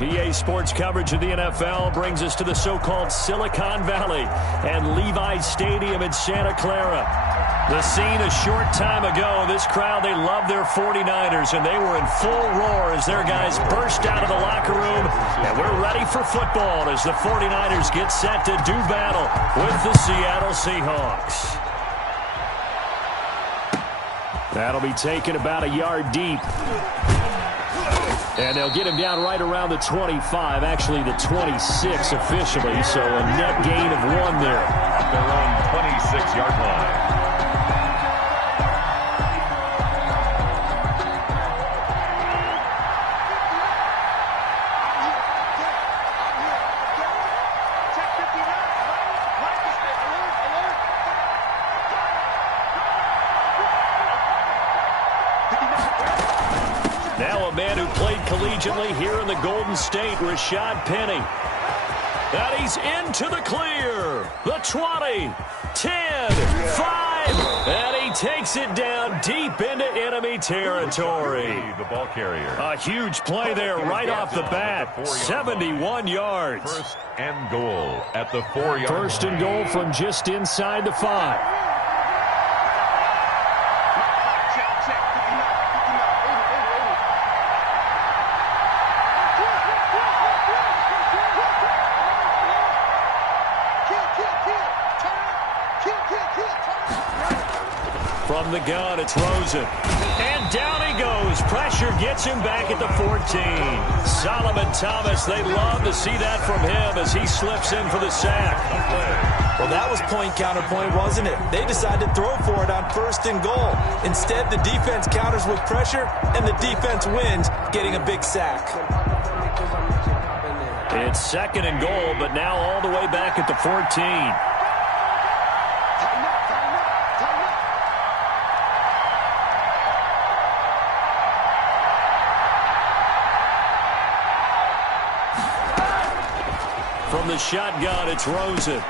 EA Sports coverage of the NFL brings us to the so-called Silicon Valley and Levi's Stadium in Santa Clara. The scene a short time ago, this crowd, they love their 49ers, and they were in full roar as their guys burst out of the locker room. And we're ready for football as the 49ers get set to do battle with the Seattle Seahawks. That'll be taken about a yard deep. And they'll get him down right around the 25, actually the 26 officially, so a net gain of 1 there. At their own 26-yard line. Now a man who played collegiately here in the Golden State, Rashad Penny. And he's into the clear. The 20, 10, 5, and he takes it down deep into enemy territory. The ball carrier. A huge play there right off the bat. 71 yards. First and goal at the 4-yard line. First and goal from just inside the 5. From the gun, it's Rosen. And down he goes. Pressure gets him back at the 14. Solomon Thomas, they love to see that from him as he slips in for the sack. Well, that was point-counterpoint, wasn't it? They decided to throw for it on first and goal. Instead, the defense counters with pressure, and the defense wins, getting a big sack. It's second and goal, but now all the way back at the 14. From the shotgun, it's Rosen.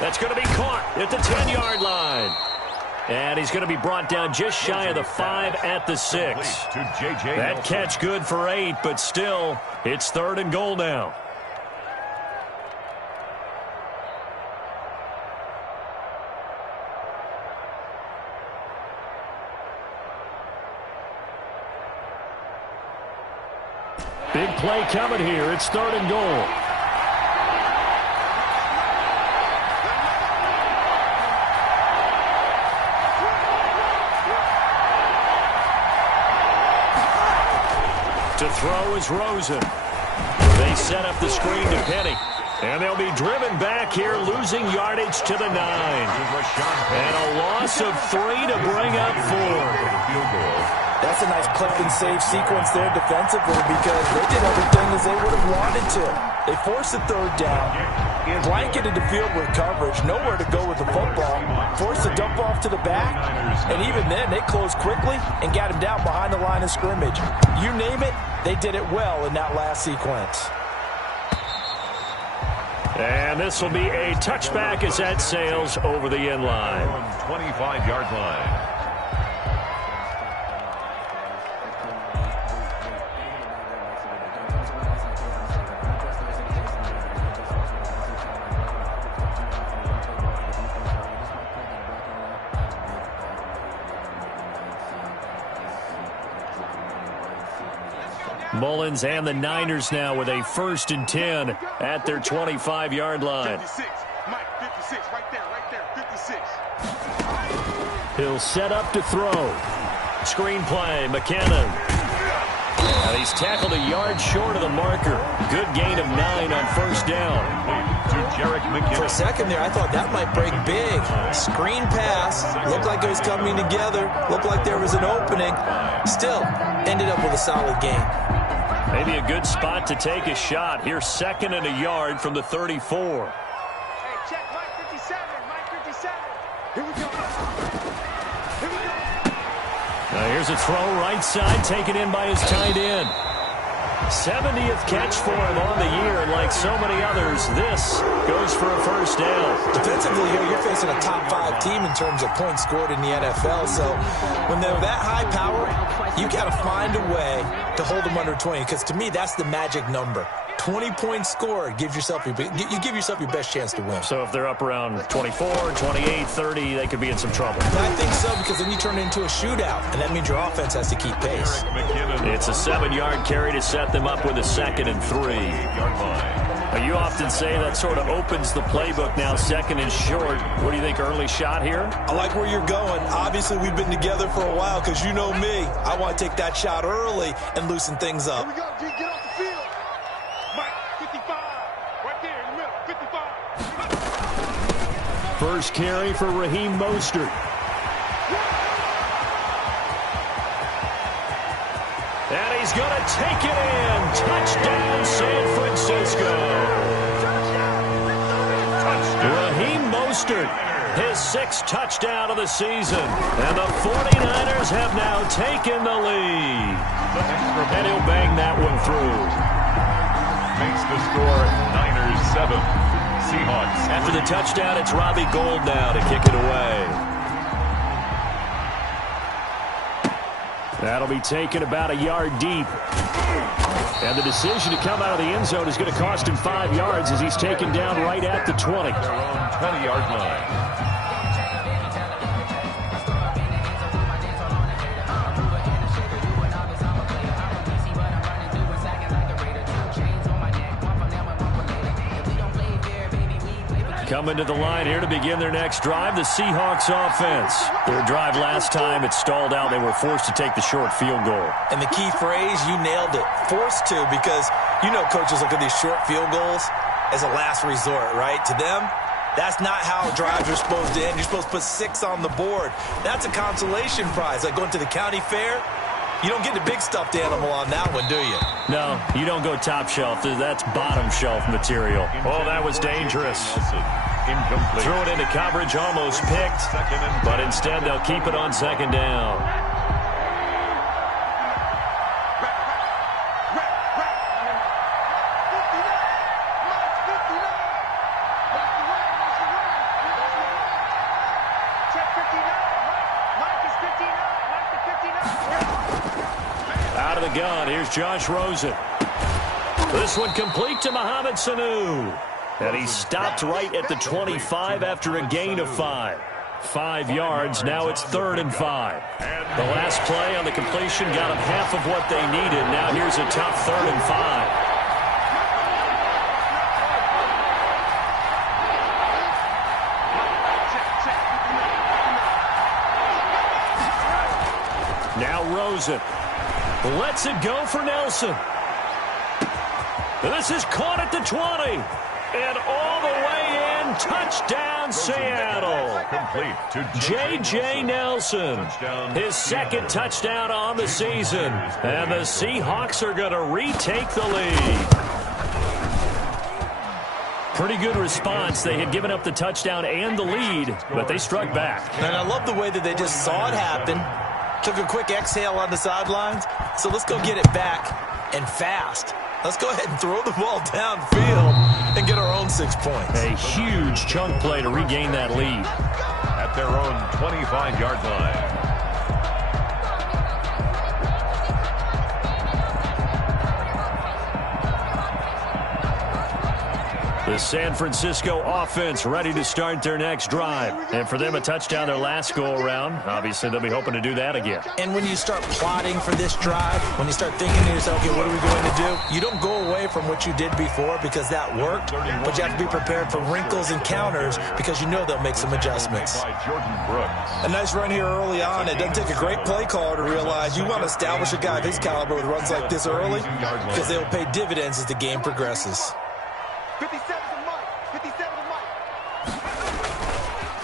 That's going to be caught at the 10-yard line. And he's going to be brought down just shy of the 5 at the 6. That catch good for 8, but still, it's third and goal now. Big play coming here. It's third and goal. To throw is Rosen. They set up the screen to Penny. And they'll be driven back here, losing yardage to the 9. And a loss of 3 to bring up 4. That's a nice clip and save sequence there defensively because they did everything as they would have wanted to. They forced the third down, blanketed the field with coverage, nowhere to go with the football, forced the dump off to the back, and even then they closed quickly and got him down behind the line of scrimmage. You name it, they did it well in that last sequence. And this will be a touchback as that sails over the end line. 25-yard line. Mullins and the Niners now with a 1st and 10 at their 25-yard line. 56, Mike, 56, right there, 56. He'll set up to throw. Screen play, McKinnon. And he's tackled a yard short of the marker. Good gain of 9 on first down. For a second there, I thought that might break big. Screen pass. Looked like it was coming together. Looked like there was an opening. Still, ended up with a solid gain. Maybe a good spot to take a shot. Here's 2nd and a yard from the 34. Hey, check Mike 57, Mike 57. Here we go. Here we go. Now here's a throw right side, taken in by his tight end. 70th catch for him on the year, and like so many others, this goes for a first down. Defensively here, you're facing a top 5 team in terms of points scored in the NFL, so when they're that high power, you got to find a way to hold them under 20, because to me, that's the magic number. 20-point score gives yourself you give yourself your best chance to win. So if they're up around 24, 28, 30, they could be in some trouble. I think so, because then you turn it into a shootout, and that means your offense has to keep pace. It's a 7-yard carry to set them up with a 2nd and 3. Now, you often say that sort of opens the playbook now, 2nd and short. What do you think, early shot here? I like where you're going. Obviously, we've been together for a while, because you know me. I want to take that shot early and loosen things up. Here we go, G. Get off the field. Mike, 55. Right there in the middle, 55. First carry for Raheem Mostert. And he's going to take it in. Touchdown, San Francisco. Raheem Mostert, his 6th touchdown of the season. And the 49ers have now taken the lead. And he'll bang that one through. Makes the score Niners 7. Seahawks. After the touchdown, it's Robbie Gould now to kick it away. That'll be taken about a yard deep. And the decision to come out of the end zone is going to cost him 5 yards as he's taken down right at the 20. Their own 20-yard line. Coming to the line here to begin their next drive, the Seahawks offense. Their drive last time, it stalled out. They were forced to take the short field goal. And the key phrase, you nailed it, forced to, because you know coaches look at these short field goals as a last resort, right? To them, that's not how drives are supposed to end. You're supposed to put 6 on the board. That's a consolation prize. Like going to the county fair, you don't get the big stuffed animal on that one, do you? No, you don't go top shelf. That's bottom shelf material. Oh, that was dangerous. Incomplete. Threw it into coverage, almost picked, but instead they'll keep it on 2nd down. Out of the gun, here's Josh Rosen. This one complete to Mohamed Sanu. And he stopped right at the 25 after a gain of 5. 5 yards, now it's 3rd and 5. The last play on the completion got them half of what they needed. Now here's a tough 3rd and 5. Now Rosen lets it go for Nelson. This is caught at the 20. And all the way in, touchdown Seattle. Complete to J.J. Nelson, his 2nd touchdown on the season. And the Seahawks are going to retake the lead. Pretty good response. They had given up the touchdown and the lead, but they struck back. And I love the way that they just saw it happen, took a quick exhale on the sidelines. So let's go get it back, and fast. Let's go ahead and throw the ball downfield and get our own 6 points. A huge chunk play to regain that lead. at their own 25-yard line. The San Francisco offense ready to start their next drive. And for them, a touchdown their last go-around. Obviously, they'll be hoping to do that again. And when you start plotting for this drive, when you start thinking to yourself, okay, what are we going to do? You don't go away from what you did before because that worked, but you have to be prepared for wrinkles and counters because you know they'll make some adjustments. A nice run here early on. It doesn't take a great play caller to realize you want to establish a guy of his caliber with runs like this early because they will pay dividends as the game progresses. 57 to Mike. 57 to Mike.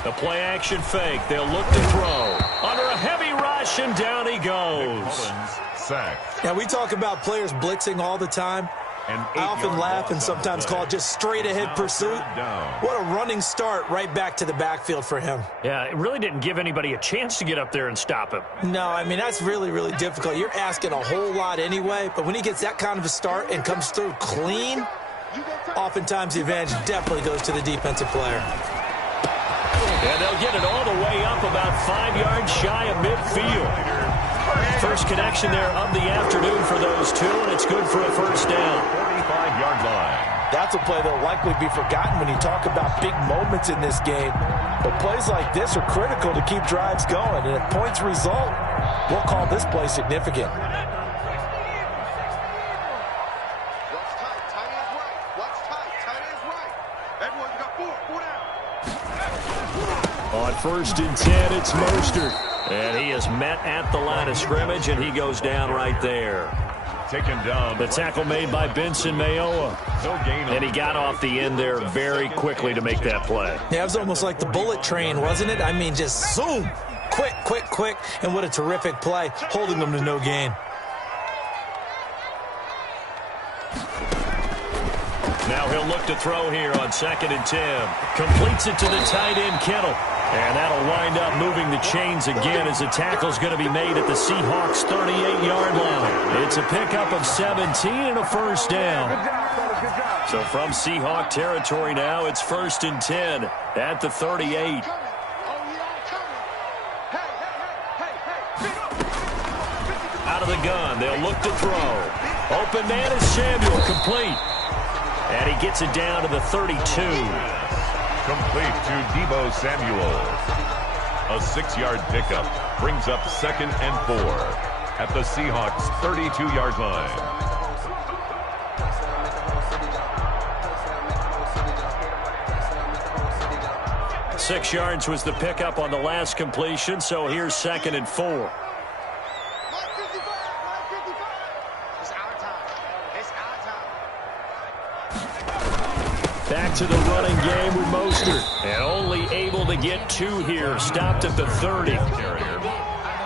The play action fake. They'll look to throw. Under a heavy rush, and down he goes. Sacked. Now, we talk about players blitzing all the time. I often laugh and sometimes call it just straight-ahead pursuit. What a running start right back to the backfield for him. Yeah, it really didn't give anybody a chance to get up there and stop him. No, I mean, that's really, really difficult. You're asking a whole lot anyway, but when he gets that kind of a start and comes through clean, oftentimes the advantage definitely goes to the defensive player. And they'll get it all the way up about 5 yards shy of midfield. First connection there of the afternoon for those goes 2, and it's good for a first down. 45-yard line. That's a play that will likely be forgotten when you talk about big moments in this game. But plays like this are critical to keep drives going. And if points result, we'll call this play significant. What's tight? Tight is right. What's tight? Tight is right. Everyone's got 4 down. On 1st and 10, it's Mostert. And he is met at the line of scrimmage, and he goes down right there. Taken down. The tackle made by Benson Mayowa. No gain. And he got off the end there very quickly to make that play. Yeah, it was almost like the bullet train, wasn't it? I mean, just zoom. Quick, quick, quick. And what a terrific play, holding them to no gain. Now he'll look to throw here on 2nd and 10. Completes it to the tight end, Kittle. And that'll wind up moving the chains again as the tackle's going to be made at the Seahawks' 38-yard line. It's a pickup of 17 and a first down. So from Seahawk territory now, it's 1st and 10 at the 38. Out of the gun, they'll look to throw. Open man is Samuel, complete. And he gets it down to the 32. Complete to Deebo Samuel. A 6-yard pickup brings up 2nd and 4 at the Seahawks' 32-yard line. Six yards was the pickup on the last completion, so here's 2nd and 4. Back to the running game with Mostert. And only able to get 2 here. Stopped at the 30.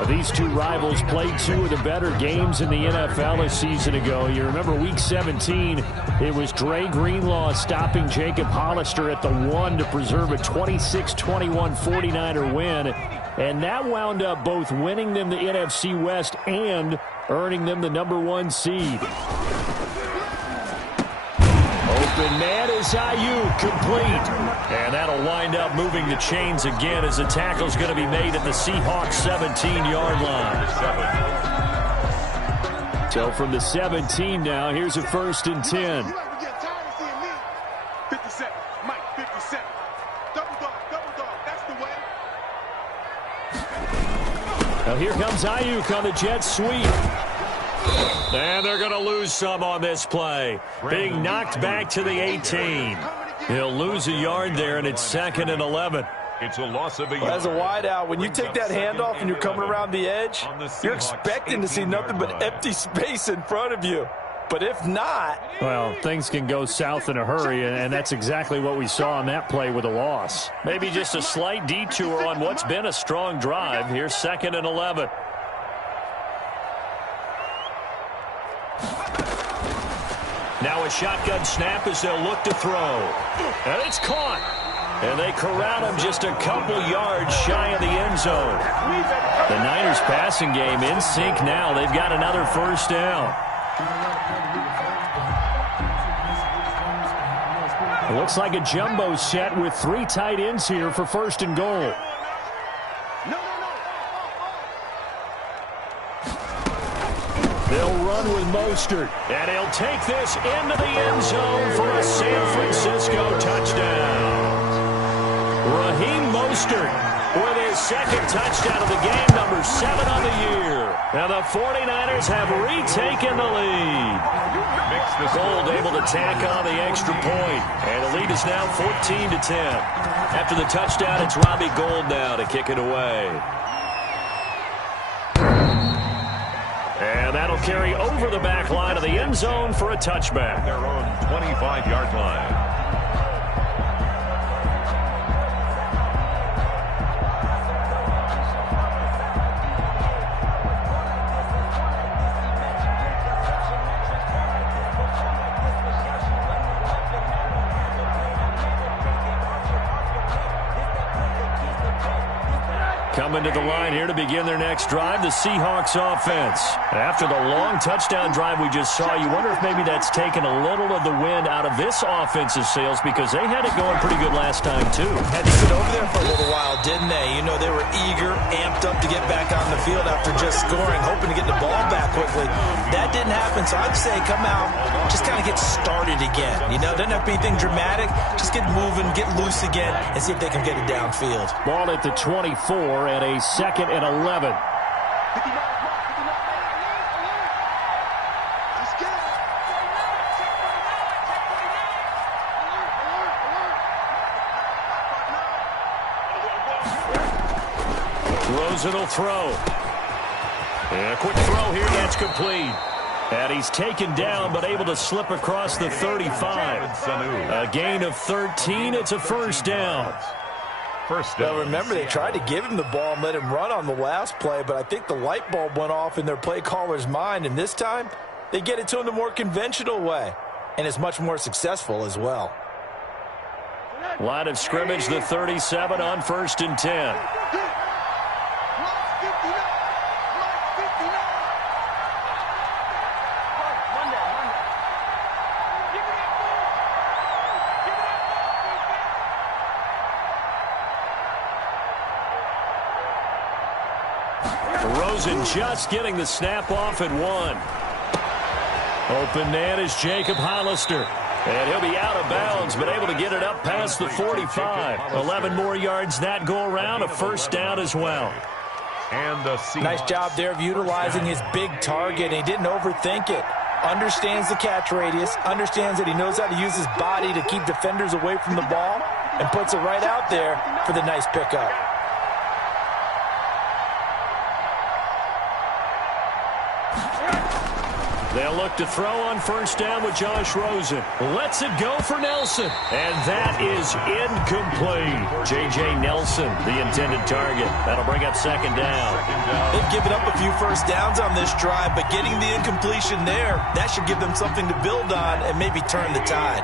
These two rivals played 2 of the better games in the NFL a season ago. You remember Week 17, it was Dre Greenlaw stopping Jacob Hollister at the 1 to preserve a 26-21 49er win. And that wound up both winning them the NFC West and earning them the #1 seed. Open man is Ayuk, complete. And that'll wind up moving the chains again as the tackle's going to be made at the Seahawks' 17-yard line. So from the 17 now, here's a 1st and 10. 57, Mike, 57. Double dog, that's the way. Now here comes Ayuk on the jet sweep. And they're going to lose some on this play. Being knocked back to the 18. He'll lose a yard there, and it's 2nd and 11. It's a loss of a yard. Well, as a wideout, when you take that handoff and you're coming around the edge, you're expecting to see nothing but empty space in front of you. But if not... Well, things can go south in a hurry, and that's exactly what we saw on that play with a loss. Maybe just a slight detour on what's been a strong drive. Here's 2nd and 11. Now a shotgun snap as they'll look to throw. And it's caught. And they corral him just a couple yards shy of the end zone. The Niners passing game in sync now. They've got another first down. It looks like a jumbo set with 3 tight ends here for 1st and goal. They'll run with Mostert, and he'll take this into the end zone for a San Francisco touchdown. Raheem Mostert with his 2nd touchdown of the game, number 7 on the year. And the 49ers have retaken the lead. Gold able to tack on the extra point, and the lead is now 14-10. After the touchdown, it's Robbie Gould now to kick it away. And that'll carry over the back line of the end zone for a touchback. Their own 25-yard line. Coming to the line here to begin their next drive, the Seahawks offense. After the long touchdown drive we just saw, you wonder if maybe that's taken a little of the wind out of this offense's sails because they had it going pretty good last time, too. Had to sit over there for a little while, didn't they? You know, they were eager, amped up to get back on the field after just scoring, hoping to get the ball back quickly. That didn't happen, so I'd say come out, just kind of get started again. You know, doesn't have to be anything dramatic. Just get moving, get loose again, and see if they can get it downfield. Ball at the 24 and a 2nd and 11. Rosen will throw. And a quick throw here, that's complete. And he's taken down, but able to slip across the 35. A gain of 13, it's a first down. Well, remember, they tried to give him the ball and let him run on the last play, but I think the light bulb went off in their play caller's mind, and this time, they get it to him the more conventional way, and it's much more successful as well. Line of scrimmage, the 37 on 1st and 10. Rosen just getting the snap off at 1. Open man is Jacob Hollister. And he'll be out of bounds, but able to get it up past the 45. 11 more yards that go around, a first down as well. And nice job there of utilizing his big target. He didn't overthink it. Understands the catch radius, understands that he knows how to use his body to keep defenders away from the ball, and puts it right out there for the nice pickup. They'll look to throw on first down with Josh Rosen. Lets it go for Nelson. And that is incomplete. J.J. Nelson, the intended target. That'll bring up second down. They've given up a few first downs on this drive, but getting the incompletion there, that should give them something to build on and maybe turn the tide.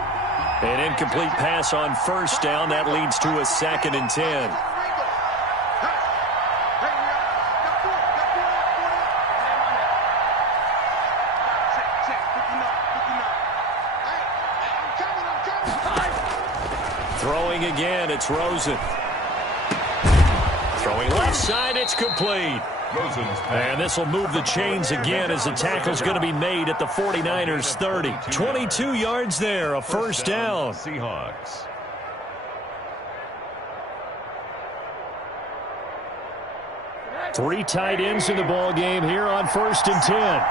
An incomplete pass on first down. That leads to a 2nd and 10. Throwing again, it's Rosen. Throwing left side, it's complete. And this will move the chains again as the tackle's going to be made at the 49ers 30. 22 yards there, a first down. Seahawks. Three tight ends in the ball game here on 1st and 10.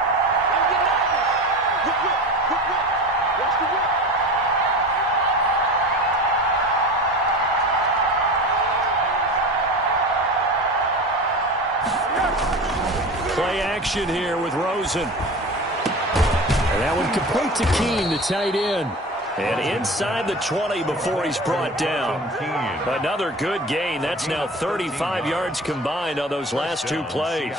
Play action here with Rosen. And that one complete to Keene, the tight end. And inside the 20 before he's brought down. Another good gain. That's now 35 yards combined on those last two plays.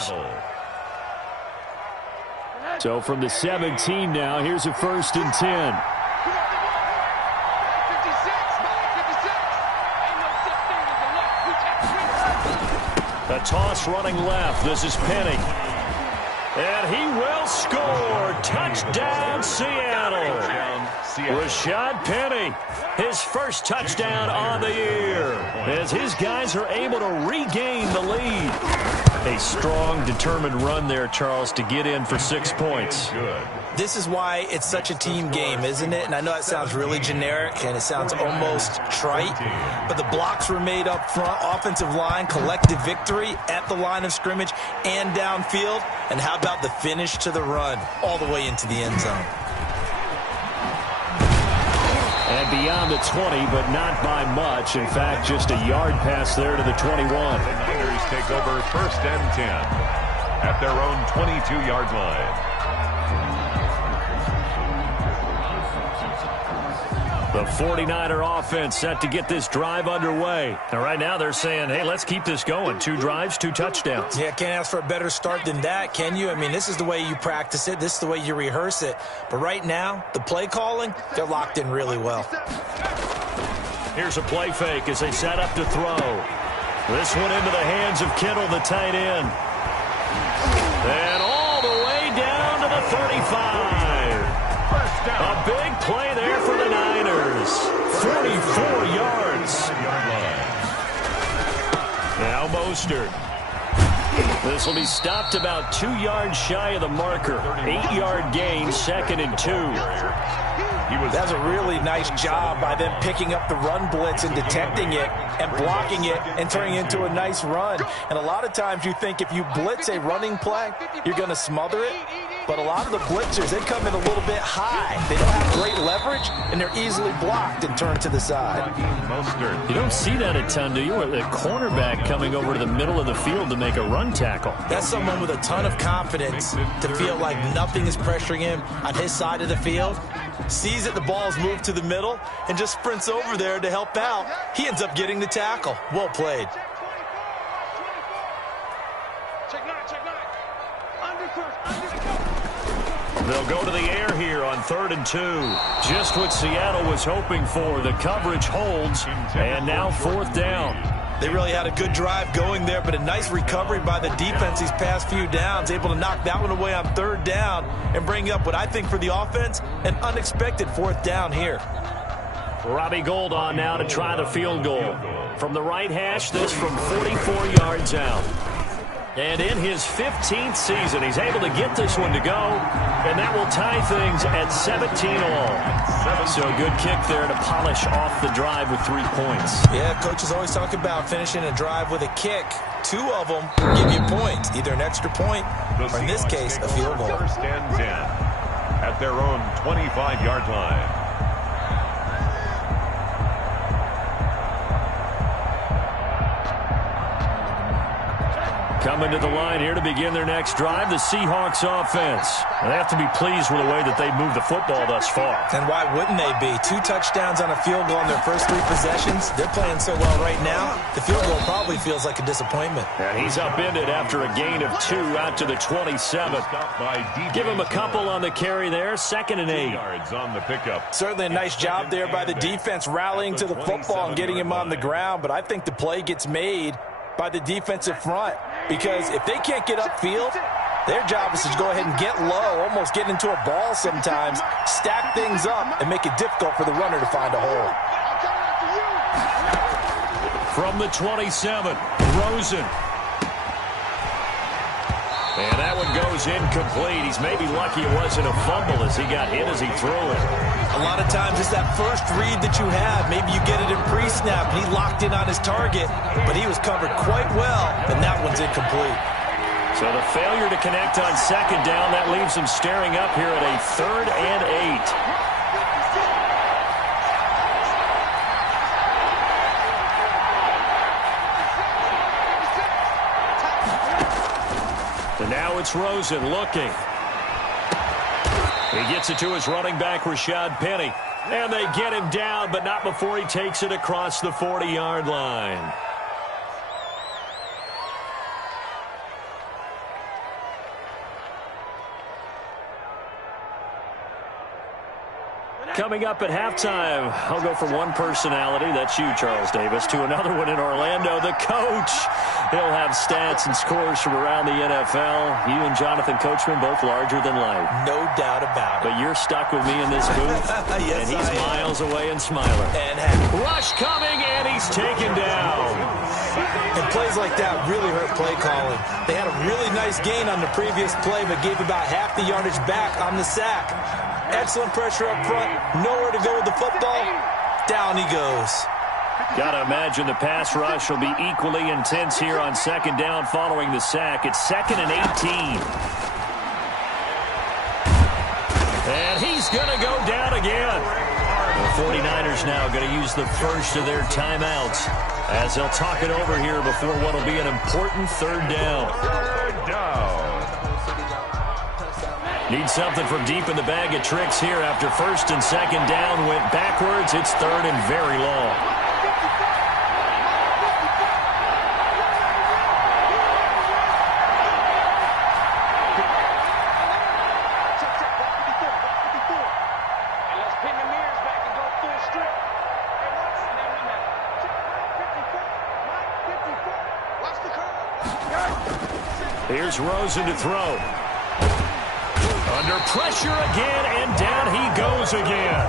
So from the 17 now, here's a 1st and 10. A toss running left. This is Penny. And he will score. Touchdown, Seattle. Rashad Penny, his first touchdown on the year, as his guys are able to regain the lead. A strong, determined run there, Charles, to get in for 6 points. This is why it's such a team game, isn't it? And I know that sounds really generic and it sounds almost trite, but the blocks were made up front, offensive line, collective victory at the line of scrimmage and downfield. And how about the finish to the run all the way into the end zone? And beyond the 20, but not by much. In fact, just a yard pass there to the 21. The Niners take over 1st and 10 at their own 22-yard line. The 49er offense set to get this drive underway. And right now they're saying, hey, let's keep this going. 2 drives, 2 touchdowns. Yeah, can't ask for a better start than that, can you? I mean, this is the way you practice it. This is the way you rehearse it. But right now, the play calling, they're locked in really well. Here's a play fake as they set up to throw. This one into the hands of Kittle, the tight end. And all the way 35. A big play there for the Niners. 44 yards. Now Mostert. This will be stopped about 2 yards shy of the marker. 8-yard gain, 2nd and 2. That's a really nice job by them picking up the run blitz and detecting it and blocking it and turning it into a nice run. And a lot of times you think if you blitz a running play, you're going to smother it. But a lot of the blitzers, they come in a little bit high. They don't have great leverage, and they're easily blocked and turned to the side. You don't see that a ton, do you? The cornerback coming over to the middle of the field to make a run tackle. That's someone with a ton of confidence to feel like nothing is pressuring him on his side of the field. Sees that the ball's moved to the middle and just sprints over there to help out. He ends up getting the tackle. Well played. They'll go to the air here on 3rd and 2. Just what Seattle was hoping for. The coverage holds, and now 4th down. They really had a good drive going there, but a nice recovery by the defense these past few downs, able to knock that one away on 3rd down and bring up what I think for the offense, an unexpected 4th down here. Robbie Gould on now to try the field goal. From the right hash, this from 44 yards out. And in his 15th season, he's able to get this one to go, and that will tie things at 17 all. So a good kick there to polish off the drive with 3 points. Yeah, coaches always talk about finishing a drive with a kick. 2 of them give you points, either an extra point or, in this case, a field goal. 1st and 10 at their own 25-yard line. Coming to the line here to begin their next drive, the Seahawks offense. And they have to be pleased with the way that they've moved the football thus far. And why wouldn't they be? 2 touchdowns on a field goal in their first 3 possessions. They're playing so well right now, the field goal probably feels like a disappointment. And he's upended after a gain of 2 out to the 27. Give him a couple on the carry there, 2nd and 8. Yards on the pickup. Certainly a nice job there by the defense rallying to the football and getting him on the ground, but I think the play gets made by the defensive front, because if they can't get upfield, their job is to go ahead and get low, almost get into a ball sometimes, stack things up, and make it difficult for the runner to find a hole. From the 27, Rosen. And that one goes incomplete. He's maybe lucky it wasn't a fumble as he got hit as he threw it. A lot of times it's that first read that you have. Maybe you get it in pre-snap, and he locked in on his target, but he was covered quite well, and that one's incomplete. So the failure to connect on 2nd down, that leaves him staring up here at a 3rd and 8. And now it's Rosen looking. He gets it to his running back, Rashad Penny. And they get him down, but not before he takes it across the 40-yard line. Coming up at halftime, I'll go from one personality, that's you, Charles Davis, to another one in Orlando, the coach. He'll have stats and scores from around the NFL. You and Jonathan Coachman, both larger than life. No doubt about it. But you're stuck with me in this booth, yes, and he's miles away and smiling. And happy. Rush coming, and he's taken down. And plays like that really hurt play calling. They had a really nice gain on the previous play, but gave about half the yardage back on the sack. Excellent pressure up front. Nowhere to go with the football. Down he goes. Got to imagine the pass rush will be equally intense here on 2nd down following the sack. It's 2nd and 18. And he's going to go down again. The 49ers now going to use the first of their timeouts as they'll talk it over here before what will be an important 3rd down. 3rd down. Need something from deep in the bag of tricks here after 1st and 2nd down went backwards. It's 3rd and very long. Here's Rosen to throw. Under pressure again, and down he goes again.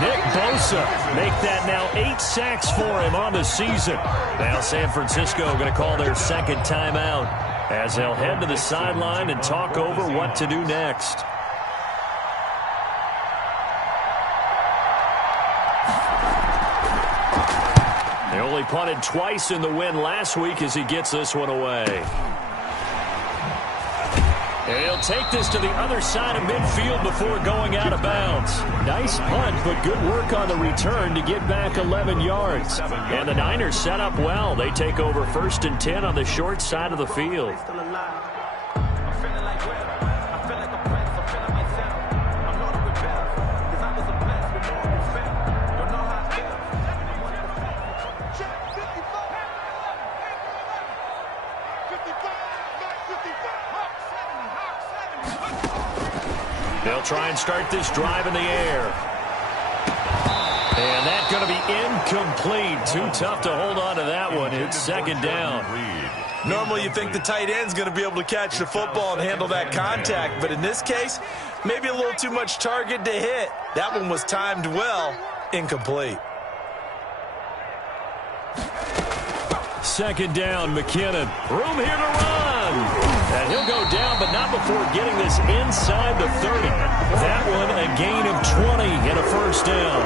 Nick Bosa make that now 8 sacks for him on the season. Now San Francisco going to call their second timeout as they'll head to the sideline and talk over what to do next. They only punted twice in the win last week as he gets this one away. And he'll take this to the other side of midfield before going out of bounds. Nice punt, but good work on the return to get back 11 yards. And the Niners set up well. They take over 1st and 10 on the short side of the field. They'll try and start this drive in the air. And that's going to be incomplete. Too tough to hold on to that one. It's 2nd down. Normally you think the tight end's going to be able to catch the football and handle that contact, but in this case, maybe a little too much target to hit. That one was timed well. Incomplete. 2nd down, McKinnon. Room here to run. And he'll go down, but not before getting this inside the 30. That one a gain of 20 and a 1st down.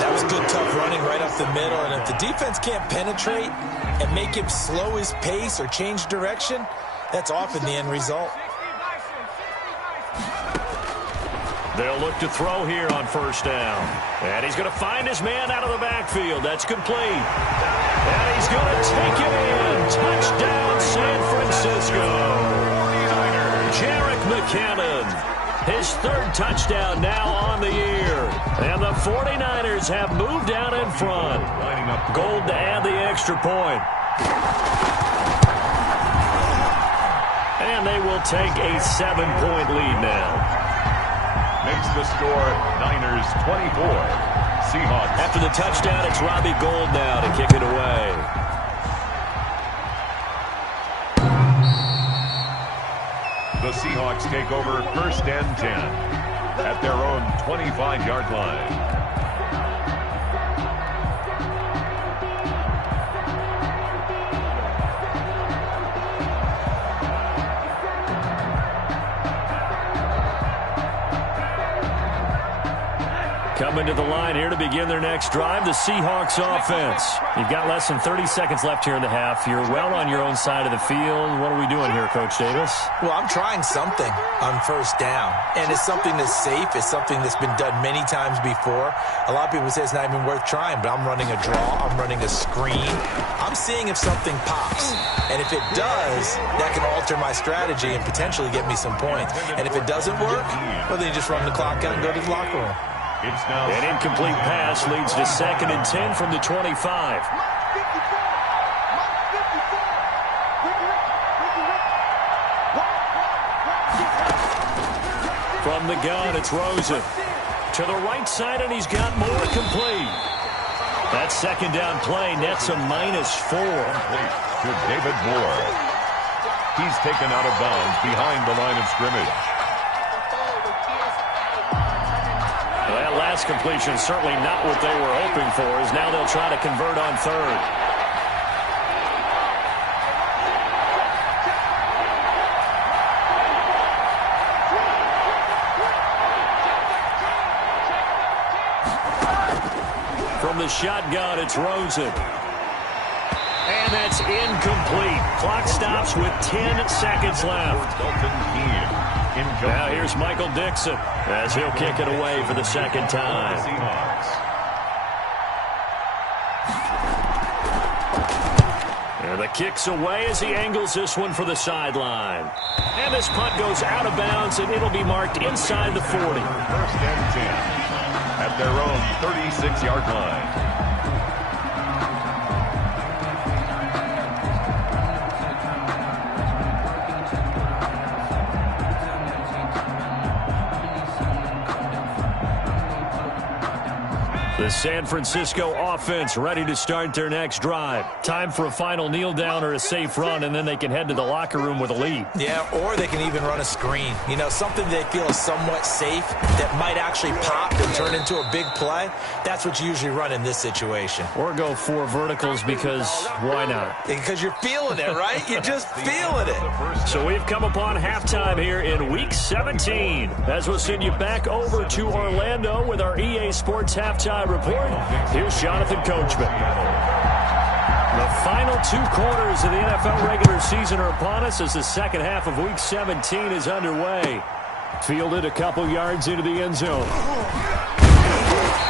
That was good, tough running right up the middle. And if the defense can't penetrate and make him slow his pace or change direction, that's often the end result. They'll look to throw here on 1st down. And he's going to find his man out of the backfield. That's complete. And he's going to take it in. Touchdown, San Francisco. Jerick McKinnon. His 3rd touchdown now on the year. And the 49ers have moved out in front. Gold to add the extra point. And they will take a 7-point lead now. Makes the score Niners 24. Seahawks. After the touchdown, it's Robbie Gould now to kick it away. The Seahawks take over 1st and 10 at their own 25-yard line. Coming to the line here to begin their next drive, the Seahawks offense. You've got less than 30 seconds left here in the half. You're well on your own side of the field. What are we doing here, Coach Davis? Well, I'm trying something on 1st down, and it's something that's safe. It's something that's been done many times before. A lot of people say it's not even worth trying, but I'm running a draw. I'm running a screen. I'm seeing if something pops, and if it does, that can alter my strategy and potentially get me some points. And if it doesn't work, well, then you just run the clock out and go to the locker room. It's now an incomplete pass leads to 2nd and 10 from the 25. From the gun, it's Rosen. To the right side, and he's got more complete. That 2nd down play nets a -4. To David Moore. He's taken out of bounds behind the line of scrimmage. That last completion certainly not what they were hoping for, as now they'll try to convert on 3rd. From the shotgun, it's Rosen. And that's incomplete. Clock stops with 10 seconds left. Now here's Michael Dixon as he'll kick it away for the 2nd time. And the kick's away as he angles this one for the sideline. And this punt goes out of bounds, and it'll be marked inside the 40. 1st and 10 at their own 36-yard line. The San Francisco offense ready to start their next drive. Time for a final kneel down or a safe run, and then they can head to the locker room with a lead. Yeah, or they can even run a screen. You know, something they feel is somewhat safe that might actually pop and turn into a big play. That's what you usually run in this situation. Or go 4 verticals because why not? Because you're feeling it, right? You're just feeling it. So we've come upon halftime here in Week 17. As we'll send you back over to Orlando with our EA Sports Halftime Report. Here's Jonathan Coachman. The final 2 quarters of the NFL regular season are upon us as the second half of Week 17 is underway. Fielded a couple yards into the end zone.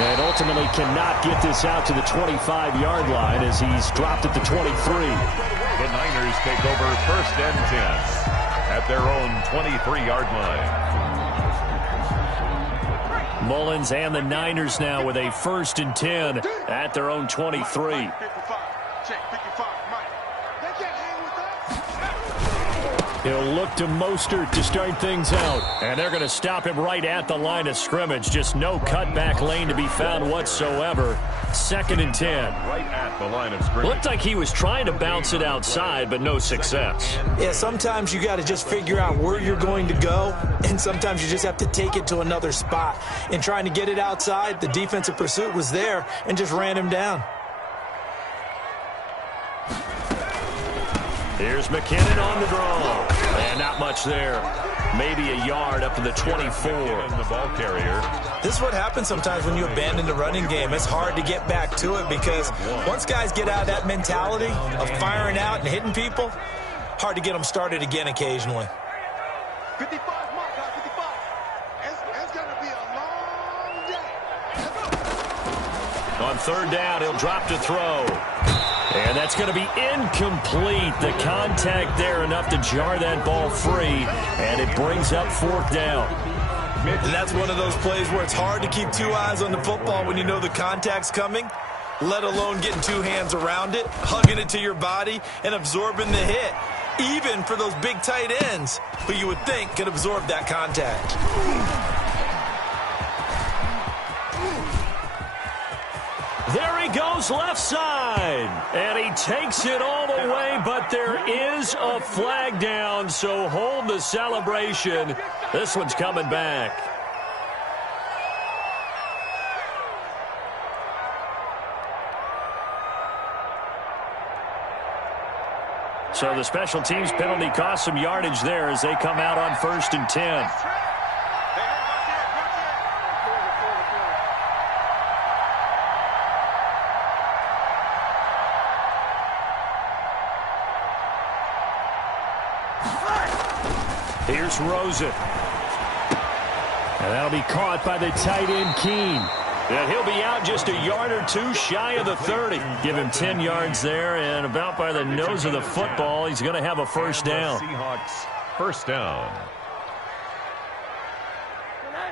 And ultimately cannot get this out to the 25-yard line as he's dropped at the 23. The Niners take over 1st and 10 at their own 23-yard line. Mullins and the Niners now with a 1st and 10 at their own 23. He'll look to Mostert to start things out. And they're going to stop him right at the line of scrimmage. Just no cutback lane to be found whatsoever. 2nd and 10. Right at the line of scrimmage. Looked like he was trying to bounce it outside, but no success. Yeah, sometimes you got to just figure out where you're going to go, and sometimes you just have to take it to another spot. In trying to get it outside, the defensive pursuit was there and just ran him down. Here's McKinnon on the draw. And not much there. Maybe a yard up to the 24. The ball carrier. This is what happens sometimes when you abandon the running game. It's hard to get back to it because once guys get out of that mentality of firing out and hitting people, hard to get them started again occasionally. 55, mark, 55. It's going to be a long day. On 3rd down, he'll drop to throw. And that's going to be incomplete. The contact there enough to jar that ball free, and it brings up 4th down. And that's one of those plays where it's hard to keep 2 eyes on the football when you know the contact's coming, let alone getting 2 hands around it, hugging it to your body, and absorbing the hit, even for those big tight ends who you would think could absorb that contact. There he goes left side, and he takes it all the way, but there is a flag down, so hold the celebration. This one's coming back. So the special teams penalty cost some yardage there as they come out on 1st and 10. Here's Rosen. And that'll be caught by the tight end, Keene. And he'll be out just a yard or 2 shy of the 30. Give him 10 yards there, and about by the nose of the football, he's going to have a 1st down. Seahawks 1st down.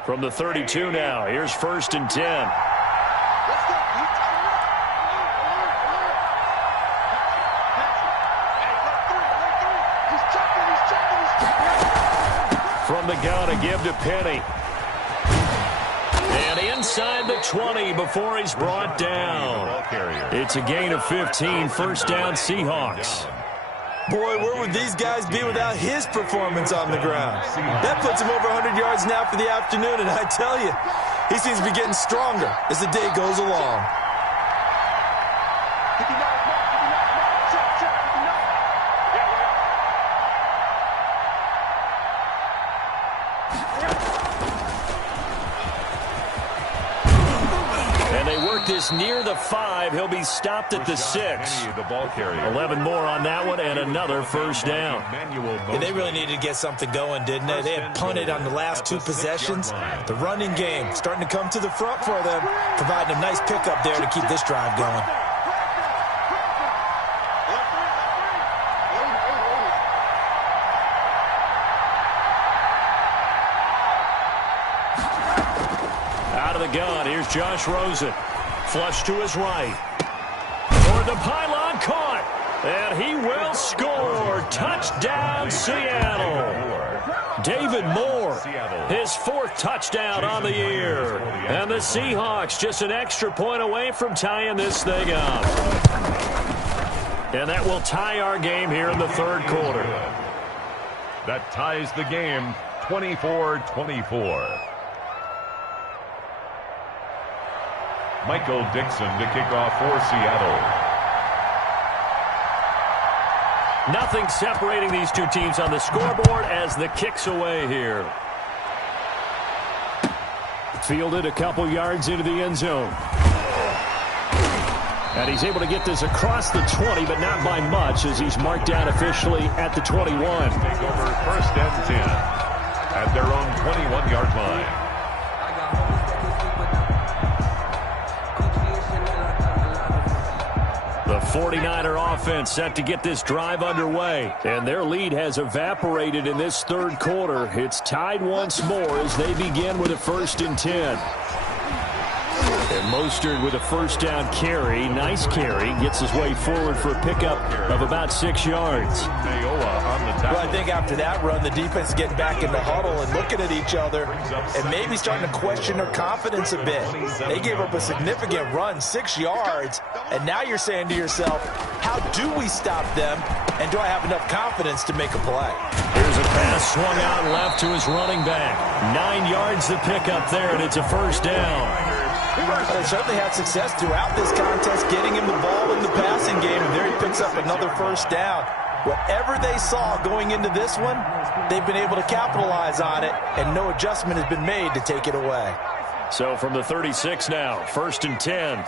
From the 32 now, here's 1st and 10. From the gun, a give to Penny. And inside the 20 before he's brought down. It's a gain of 15, 1st down Seahawks. Boy, where would these guys be without his performance on the ground? That puts him over 100 yards now for the afternoon, and I tell you, he seems to be getting stronger as the day goes along. This near the 5. He'll be stopped at the 6. The ball carrier. 11 more on that one and another 1st down. Yeah, they really needed to get something going, didn't they? They had punted on the last 2 possessions. The running game starting to come to the front for them, providing a nice pickup there to keep this drive going. Out of the gun, here's Josh Rosen. Flush to his right. Toward the pylon, caught. And he will score. Touchdown, Seattle. David Moore, his 4th touchdown on the year. And the Seahawks just an extra point away from tying this thing up. And that will tie our game here in the 3rd quarter. That ties the game 24-24. Michael Dixon to kick off for Seattle. Nothing separating these two teams on the scoreboard as the kick's away here. Fielded a couple yards into the end zone. And he's able to get this across the 20, but not by much as he's marked down officially at the 21. Take over 1st and 10 at their own 21-yard line. The 49er offense set to get this drive underway. And their lead has evaporated in this 3rd quarter. It's tied once more as they begin with a 1st and 10. And Mostert with a 1st down carry. Nice carry. Gets his way forward for a pickup of about 6 yards. Well, I think after that run, the defense getting back in the huddle and looking at each other and maybe starting to question their confidence a bit. They gave up a significant run, 6 yards, and now you're saying to yourself, how do we stop them, and do I have enough confidence to make a play? Here's a pass swung out left to his running back. 9 yards to pick up there, and it's a 1st down. They certainly had success throughout this contest, getting him the ball in the passing game, and there he picks up another 1st down. Whatever they saw going into this one, they've been able to capitalize on it, and no adjustment has been made to take it away. So from the 36 now, 1st and 10.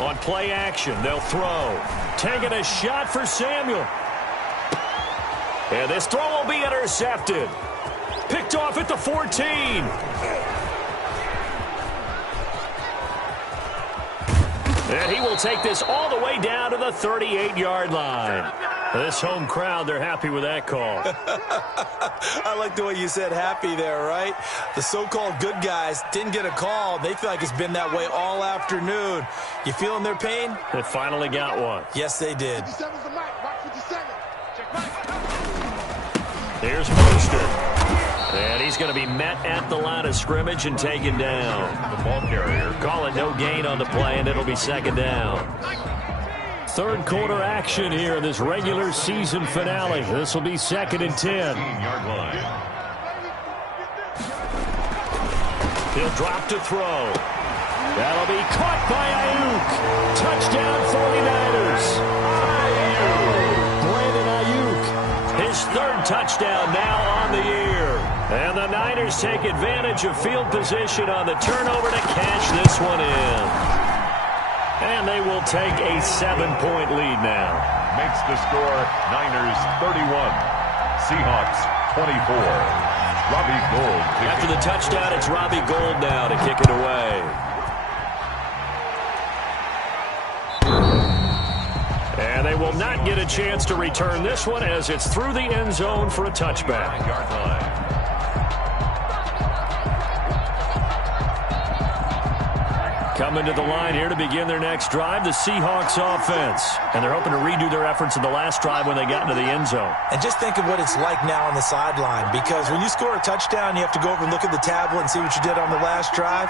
On play action, they'll throw. Taking a shot for Samuel. And this throw will be intercepted. Picked off at the 14. And he will take this all the way down to the 38-yard line. This home crowd, they're happy with that call. I like the way you said happy there, right? The so-called good guys didn't get a call. They feel like it's been that way all afternoon. You feeling their pain? They finally got one. Yes, they did. Here's Mostert. And he's going to be met at the line of scrimmage and taken down. The ball carrier. Call it no gain on the play, and it'll be 2nd down. 3rd quarter action here in this regular season finale. This will be 2nd and 10. 15-yard line. He'll drop to throw. That'll be caught by Ayuk. Touchdown 49ers. His 3rd touchdown now on the year. And the Niners take advantage of field position on the turnover to cash this one in. And they will take a 7-point lead now. Makes the score Niners 31, Seahawks 24. Robbie Gould. After the touchdown, it's Robbie Gould now to kick it away. And they will not get a chance to return this one as it's through the end zone for a touchback. 9-yard line. Coming to the line here to begin their next drive, the Seahawks offense. And they're hoping to redo their efforts in the last drive when they got into the end zone. And just think of what it's like now on the sideline, because when you score a touchdown, you have to go over and look at the tablet and see what you did on the last drive.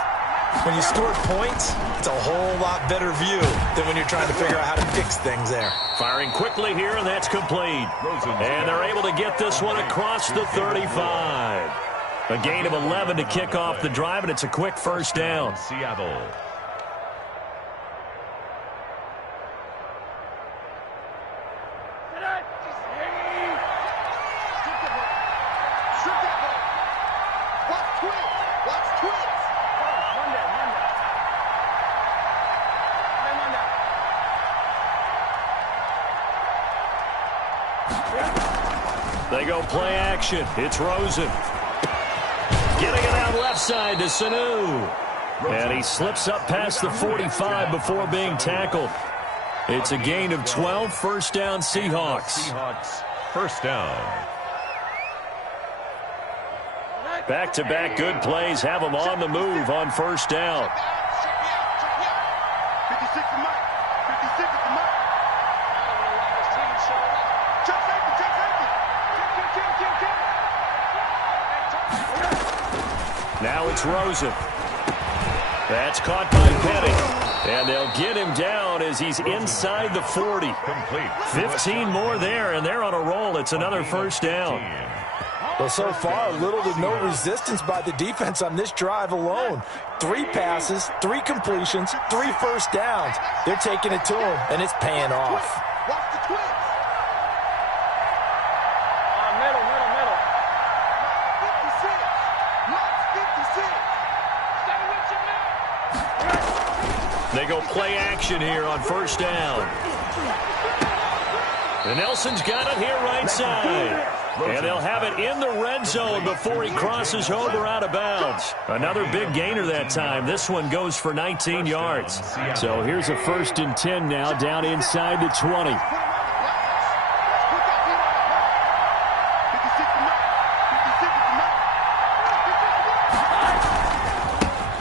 When you score points, it's a whole lot better view than when you're trying to figure out how to fix things there. Firing quickly here, and that's complete. And they're able to get this one across the 35. A gain of 11 to kick off the drive, and it's a quick 1st down. Seattle. They go play action. It's Rosen. Getting it out left side to Sanu. And he slips up past the 45 before being tackled. It's a gain of 12, 1st down Seahawks. Seahawks 1st down. Back-to-back good plays have them on the move on 1st down. 56 to Mike. 56 to Mike. Now it's Rosen. That's caught by Petty. And they'll get him down as he's inside the 40. 15 more there, and they're on a roll. It's another first down. Well, so far, little to no resistance by the defense on this drive alone. 3 passes, 3 completions, 3 first downs. They're taking it to him, and it's paying off. Watch the twist. Middle. 56. Watch 56. Stay with your man. They go play action here on first down. And Nelson's got it here right side. And they'll have it in the red zone before he crosses over out of bounds. Another big gainer that time. This one goes for 19 yards. So here's a 1st and 10 now down inside the 20.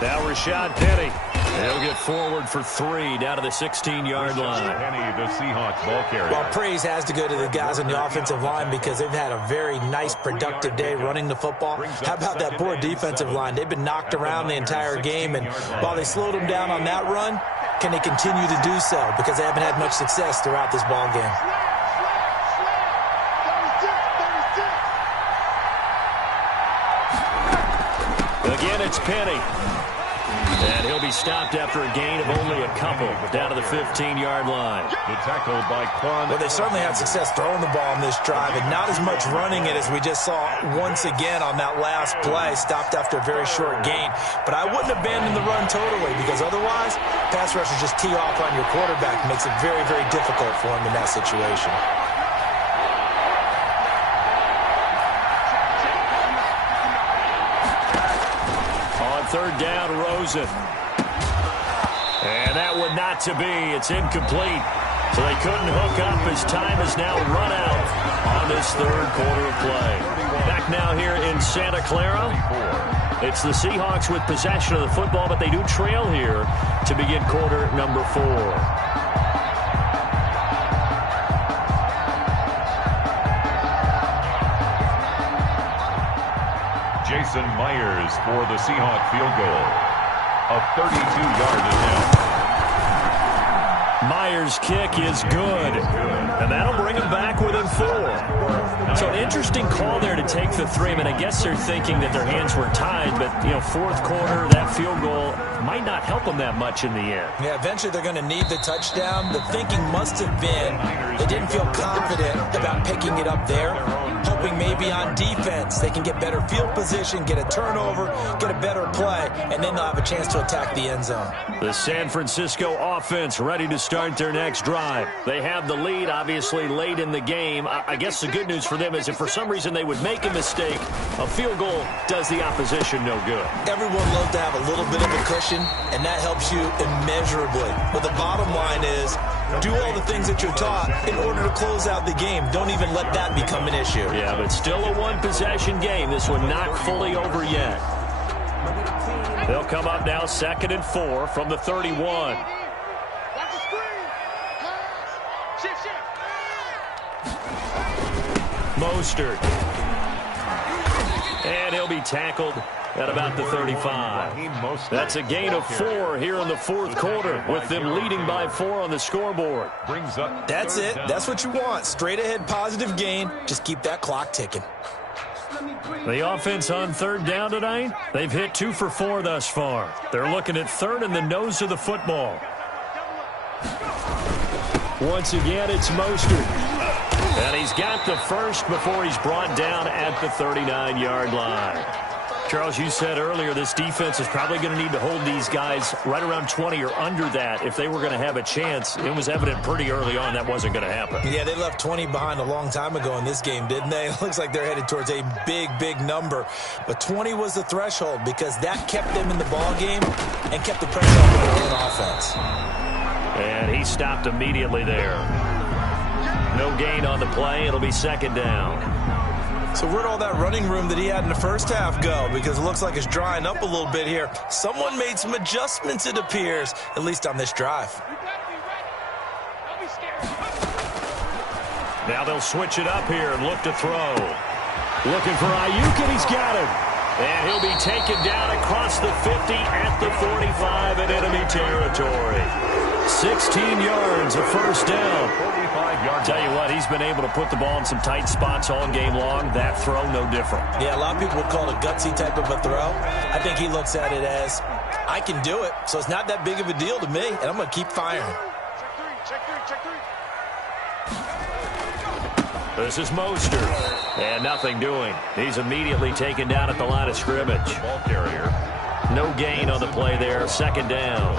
Now Rashad Penny. He'll get forward for 3 down to the 16-yard line. Penny, the Seahawks ball carrier. Well, praise has to go to the guys on the offensive line because they've had a very nice, productive day running the football. How about that poor defensive line? They've been knocked around the entire game, and while they slowed them down on that run, can they continue to do so? Because they haven't had much success throughout this ball game. Again, it's Penny. And he'll be stopped after a gain of only a couple down to the 15-yard line. The tackle by Quan. Well, they certainly had success throwing the ball in this drive, and not as much running it as we just saw once again on that last play. Stopped after a very short gain. But I wouldn't abandon the run totally because otherwise, pass rushers just tee off on your quarterback. Makes it very, very difficult for him in that situation. Third down, Rosen. And that would not to be. It's incomplete. So they couldn't hook up as time is now run out on this third quarter of play. Back now here in Santa Clara. It's the Seahawks with possession of the football, but they do trail here to begin quarter number 4. Jason Myers for the Seahawks field goal. A 32-yard attempt. Myers' kick is good. And that'll bring him back within 4. So an interesting call there to take the 3. I mean, I guess they're thinking that their hands were tied, but, you know, fourth quarter, that field goal might not help them that much in the end. Yeah, eventually they're going to need the touchdown. The thinking must have been they didn't feel confident about picking it up there, hoping maybe on defense they can get better field position, get a turnover, get a better play, and then they'll have a chance to attack the end zone. The San Francisco offense ready to start their next drive. They have the lead, obviously, late in the game. I guess the good news for them is if for some reason they would make a mistake, a field goal does the opposition no good. Everyone loves to have a little bit of a cushion, and that helps you immeasurably. But the bottom line is, do all the things that you're taught in order to close out the game. Don't even let that become an issue. Yeah, but still a one-possession game. This one not fully over yet. They'll come up now 2nd and 4 from the 31. Watch the screen. Shift. Mostert. And he'll be tackled at about the 35. That's a gain of 4 here in the fourth quarter, with them leading by 4 on the scoreboard. That's it. That's what you want. Straight ahead positive gain. Just keep that clock ticking. The offense on third down tonight, they've hit 2 for 4 thus far. They're looking at third in the nose of the football. Once again, it's Mostert. And he's got the first before he's brought down at the 39-yard line. Charles, you said earlier this defense is probably going to need to hold these guys right around 20 or under that if they were going to have a chance. It was evident pretty early on that wasn't going to happen. Yeah, they left 20 behind a long time ago in this game, didn't they? It looks like they're headed towards a big, big number. But 20 was the threshold because that kept them in the ball game and kept the pressure on their own offense. And he stopped immediately there. No gain on the play. It'll be 2nd down. So where'd all that running room that he had in the first half go? Because it looks like it's drying up a little bit here. Someone made some adjustments, it appears, at least on this drive. Now they'll switch it up here and look to throw. Looking for Ayuk, and he's got him. And he'll be taken down across the 50 at the 45 in enemy territory. 16 yards, a first down. 45-yard. Tell you what, he's been able to put the ball in some tight spots all game long. That throw, no different. Yeah, a lot of people would call it a gutsy type of a throw. I think he looks at it as, I can do it, so it's not that big of a deal to me, and I'm going to keep firing. Check three. This is Mostert. And nothing doing. He's immediately taken down at the line of scrimmage. Ball carrier. No gain on the play there. Second down.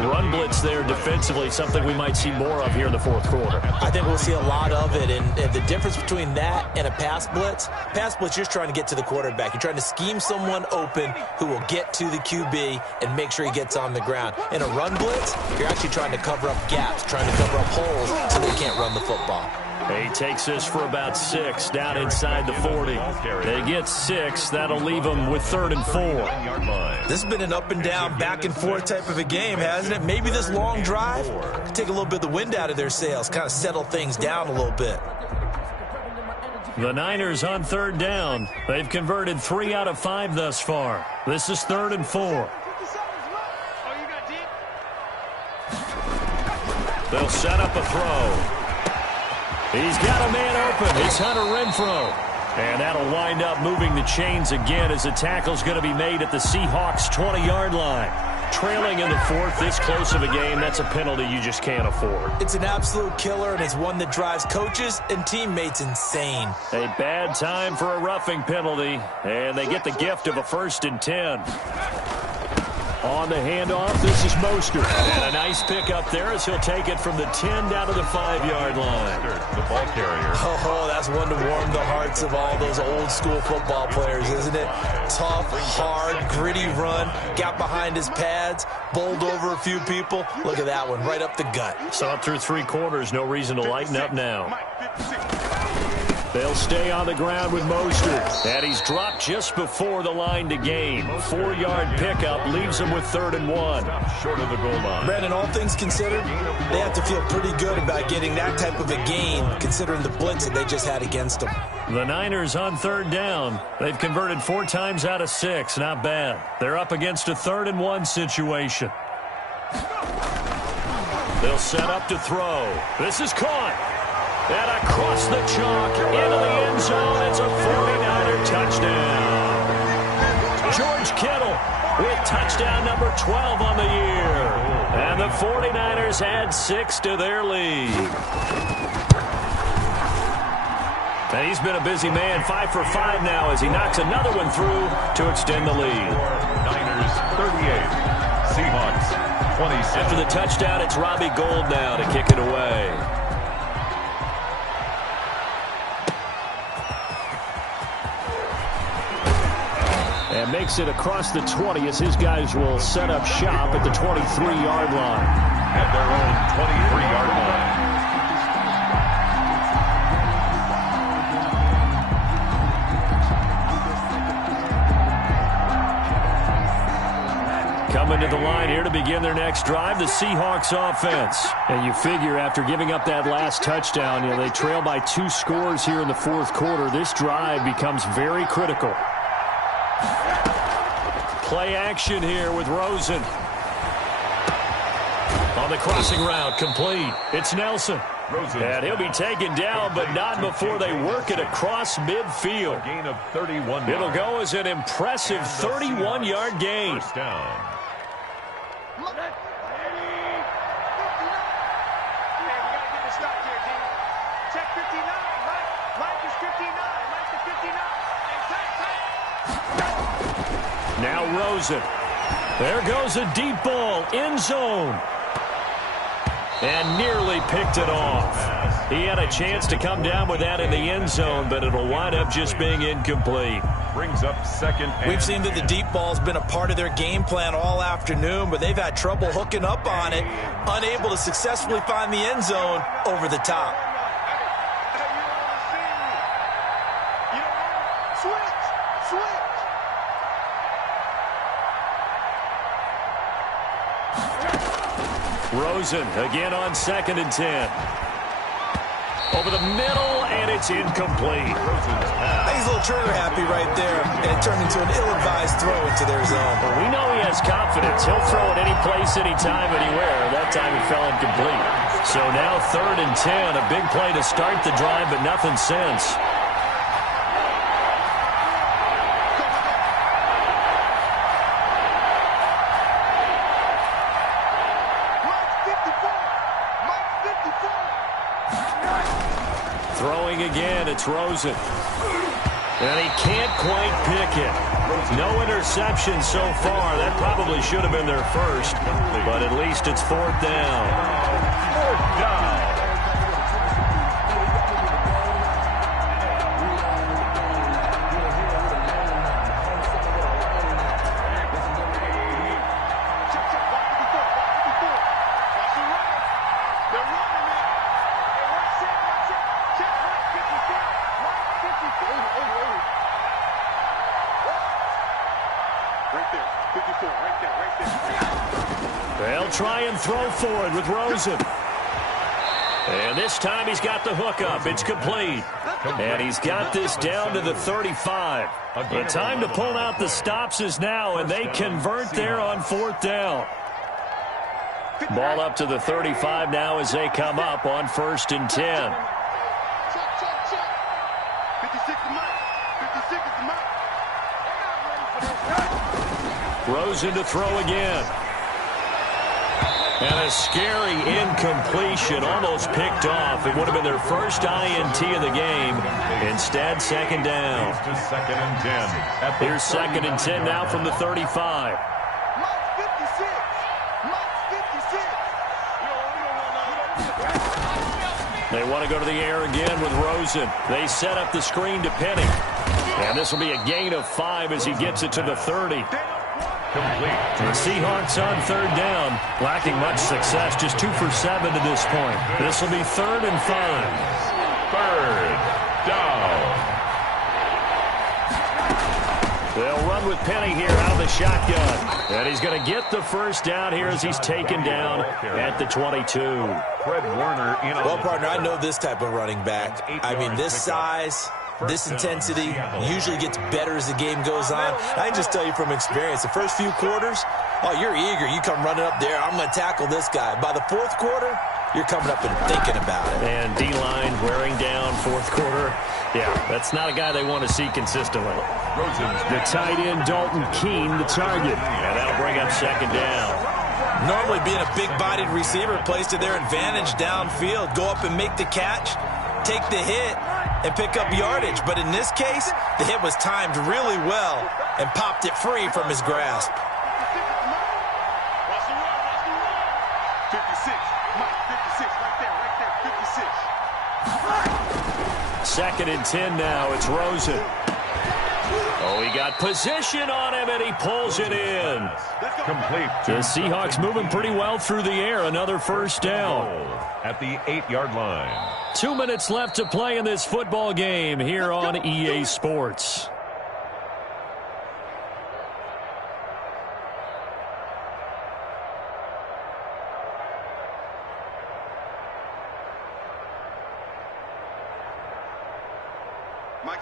Run blitz there defensively, something we might see more of here in the fourth quarter. I think we'll see a lot of it, and the difference between that and a pass blitz, you're just trying to get to the quarterback. You're trying to scheme someone open who will get to the QB and make sure he gets on the ground. In a run blitz, you're actually trying to cover up gaps, trying to cover up holes so they can't run the football. He takes this for about 6 down inside the 40. They get 6. That'll leave them with 3rd and 4. This has been an up and down, back and forth type of a game, hasn't it? Maybe this long drive could take a little bit of the wind out of their sails, kind of settle things down a little bit. The Niners on 3rd down. They've converted 3 out of 5 thus far. This is 3rd and 4. They'll set up a throw. He's got a man open. It's Hunter Renfrow. And that'll wind up moving the chains again as the tackle's going to be made at the Seahawks' 20-yard line. Trailing in the 4th, this close of a game, that's a penalty you just can't afford. It's an absolute killer, and it's one that drives coaches and teammates insane. A bad time for a roughing penalty, and they get the gift of a 1st and 10. On the handoff, this is Mostert. And a nice pickup there as he'll take it from the 10 down to the 5-yard line. The ball carrier. Oh, that's one to warm the hearts of all those old-school football players, isn't it? Tough, hard, gritty run, got behind his pads, bowled over a few people. Look at that one, right up the gut. So up through 3 quarters, no reason to lighten up now. They'll stay on the ground with Mostert. And he's dropped just before the line to gain. 4-yard pickup leaves him with 3rd and 1. Short of the goal line. Brandon, all things considered, they have to feel pretty good about getting that type of a gain, considering the blitz that they just had against them. The Niners on 3rd down. They've converted 4 times out of 6. Not bad. They're up against a 3rd and 1 situation. They'll set up to throw. This is caught. And across the chalk into the end zone. It's a 49er touchdown. George Kittle with touchdown number 12 on the year. And the 49ers add 6 to their lead. And he's been a busy man, 5 for 5 now as he knocks another one through to extend the lead. Niners 38, Seahawks 27. After the touchdown, it's Robbie Gould now to kick it away. And makes it across the 20 as his guys will set up shop at the 23-yard line. At their own 23-yard line. Coming to the line here to begin their next drive, the Seahawks offense. And you figure after giving up that last touchdown, they trail by 2 scores here in the 4th quarter. This drive becomes very critical. Play action here with Rosen. On the crossing route, complete. It's Nelson. Rosen. And he'll be taken down, but not before they work it across midfield. A gain of 31 It'll go as an impressive 31-yard gain. First down. Check 59. Mike is 59. Mike is 59. Now Rosen. There goes a deep ball. End zone. And nearly picked it off. He had a chance to come down with that in the end zone, but it'll wind up just being incomplete. Brings up 2nd and We've seen that the deep ball's been a part of their game plan all afternoon, but they've had trouble hooking up on it, unable to successfully find the end zone over the top. Rosen again on 2nd and 10. Over the middle, and it's incomplete. He's a little trigger happy right there, and it turned into an ill-advised throw into their zone. Well, we know he has confidence. He'll throw it any place, anytime, anywhere. That time it fell incomplete. So now 3rd and 10, a big play to start the drive, but nothing since. Throwing again, it's Rosen. And he can't quite pick it. No interception so far. That probably should have been their first, but at least it's 4th down. 4th down. They'll try and throw forward with Rosen. And this time he's got the hook up. It's complete. And he's got this down to the 35. The time to pull out the stops is now, and they convert there on 4th down. Ball up to the 35 now as they come up on 1st and 10. Rosen to throw again. And a scary incompletion, almost picked off. It would have been their first INT of the game. Instead, 2nd down. Second and 10. Here's 2nd and 10 now from the 35. They want to go to the air again with Rosen. They set up the screen to Penny. And this will be a gain of 5 as he gets it to the 30. Complete. The Seahawks on 3rd down, lacking much success, just 2 for 7 to this point. This will be 3rd and 5. 3rd down. They'll run with Penny here out of the shotgun. And he's going to get the first down here as he's taken down at the 22. Fred Warner in. Well, partner, I know this type of running back. I mean, this size, this intensity usually gets better as the game goes on. I can just tell you from experience, the first few quarters, oh, you're eager. You come running up there, I'm going to tackle this guy. By the 4th quarter, you're coming up and thinking about it. And D-line wearing down 4th quarter. Yeah, that's not a guy they want to see consistently. The tight end, Dalton Keene, the target. And that'll bring up 2nd down. Normally being a big-bodied receiver plays to their advantage downfield. Go up and make the catch, take the hit, and pick up yardage. But in this case, the hit was timed really well and popped it free from his grasp. 2nd and 10 now. It's Rosen. Oh, he got position on him, and he pulls it in. Complete. The Seahawks moving pretty well through the air. Another first down. At the 8-yard line. 2 minutes left to play in this football game here on EA Sports.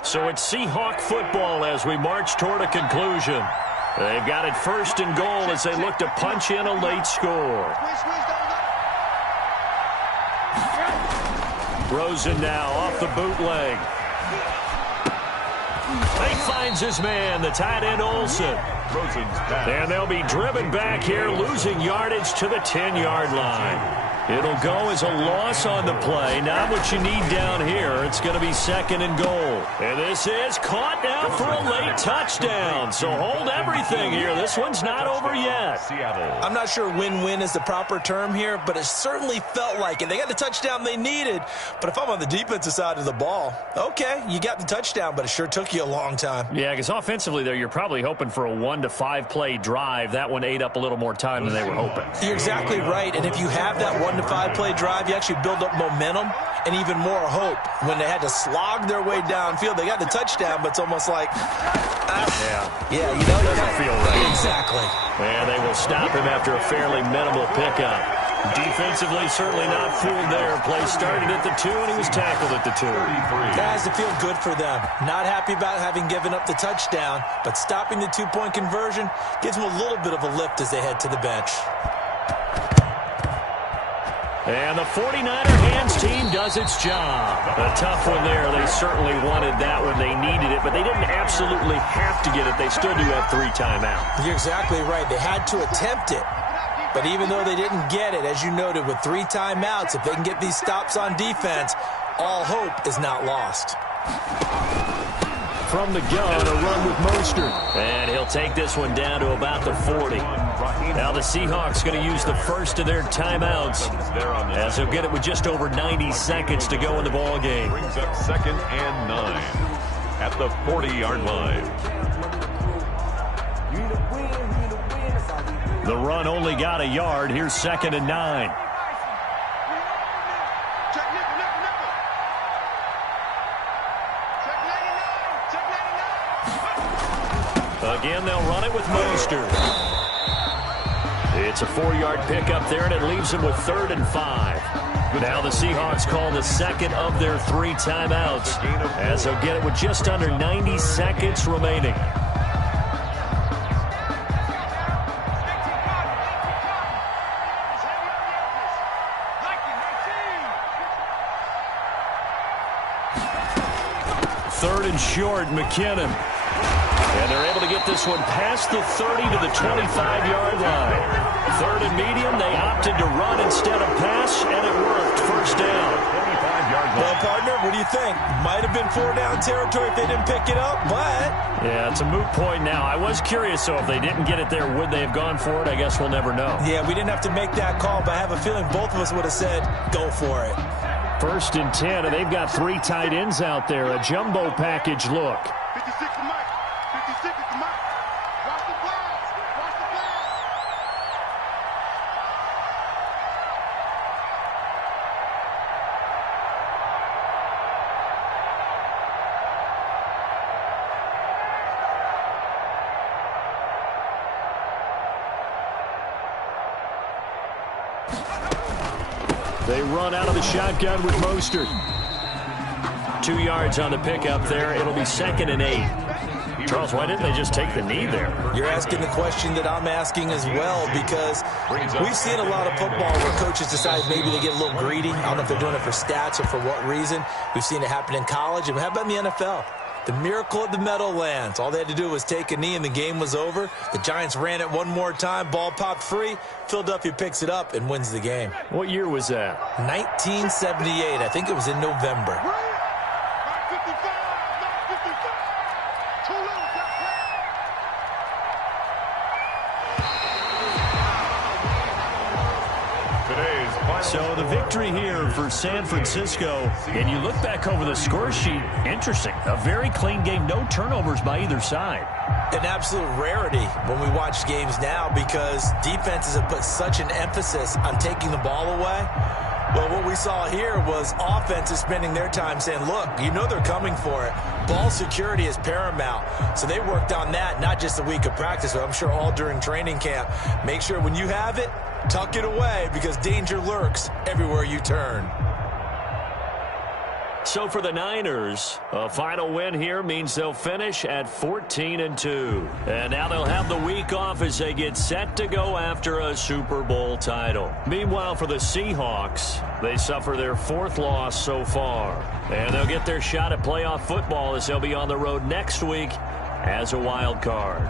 So it's Seahawk football as we march toward a conclusion. They've got it 1st and goal as they look to punch in a late score. Rosen now off the bootleg. He finds his man, the tight end Olsen. And they'll be driven back here, losing yardage to the 10-yard line. It'll go as a loss on the play. Not what you need down here. It's going to be 2nd and goal. And this is caught now for a late touchdown. So hold everything here. This one's not over yet. I'm not sure win-win is the proper term here, but it certainly felt like it. They got the touchdown they needed. But if I'm on the defensive side of the ball, okay, you got the touchdown, but it sure took you a long time. Yeah, because offensively there, you're probably hoping for a 1 to 5 play drive. That one ate up a little more time than they were hoping. You're exactly right. And if you have that 1 to 5 play drive, you actually build up momentum and even more hope. When they had to slog their way downfield, they got the touchdown, but it's almost like, you know, doesn't feel right. Exactly. And they will stop him after a fairly minimal pickup. Defensively, certainly not fooled there. Play started at the 2, and he was tackled at the 2. That has to feel good for them. Not happy about having given up the touchdown, but stopping the 2-point conversion gives them a little bit of a lift as they head to the bench. And the 49er hands team does its job. A tough one there. They certainly wanted that when they needed it, but they didn't absolutely have to get it. They still do have 3 timeouts. You're exactly right. They had to attempt it. But even though they didn't get it, as you noted, with 3 timeouts, if they can get these stops on defense, all hope is not lost. From the gun, a run with Mostert. And he'll take this one down to about the 40. Now the Seahawks going to use the first of their timeouts, as they'll get it with just over 90 seconds to go in the ball game. Brings up 2nd and 9 at the 40-yard line. The run only got a yard. Here's 2nd and 9. Again, they'll run it with Mostert. It's a 4-yard pickup there, and it leaves them with 3rd and 5. Now the Seahawks call the second of their 3 timeouts, as they'll get it with just under 90 seconds remaining. Third and short, McKinnon. And they're able to get this one past the 30 to the 25-yard line. 3rd and medium, they opted to run instead of pass, and it worked. First down. 25-yard line. Well, partner, what do you think? Might have been 4-down territory if they didn't pick it up, but... Yeah, it's a moot point now. I was curious, so if they didn't get it there, would they have gone for it? I guess we'll never know. Yeah, we didn't have to make that call, but I have a feeling both of us would have said, go for it. 1st and 10, and they've got 3 tight ends out there. A jumbo package look. 56 to Mike. 56 to Mike. Watch the flags. Watch the flags. They run out of the shotgun with Mostert. 2 yards on the pickup there. It'll be 2nd and 8. Charles, why didn't they just take the knee there? You're asking the question that I'm asking as well, because we've seen a lot of football where coaches decide maybe they get a little greedy. I don't know if they're doing it for stats or for what reason. We've seen it happen in college, and how about in the NFL? The miracle of the Meadowlands. All they had to do was take a knee, and the game was over. The Giants ran it one more time. Ball popped free. Philadelphia picks it up and wins the game. What year was that? 1978. I think it was in November. So the victory here for San Francisco, and you look back over the score sheet, interesting. A very clean game, no turnovers by either side. An absolute rarity when we watch games now, because defenses have put such an emphasis on taking the ball away. Well, what we saw here was offenses spending their time saying, look, you know they're coming for it. Ball security is paramount. So they worked on that, not just a week of practice, but I'm sure all during training camp. Make sure when you have it, tuck it away, because danger lurks everywhere you turn. So for the Niners, a final win here means they'll finish at 14-2. And now they'll have the week off as they get set to go after a Super Bowl title. Meanwhile, for the Seahawks, they suffer their 4th loss so far. And they'll get their shot at playoff football as they'll be on the road next week as a wild card.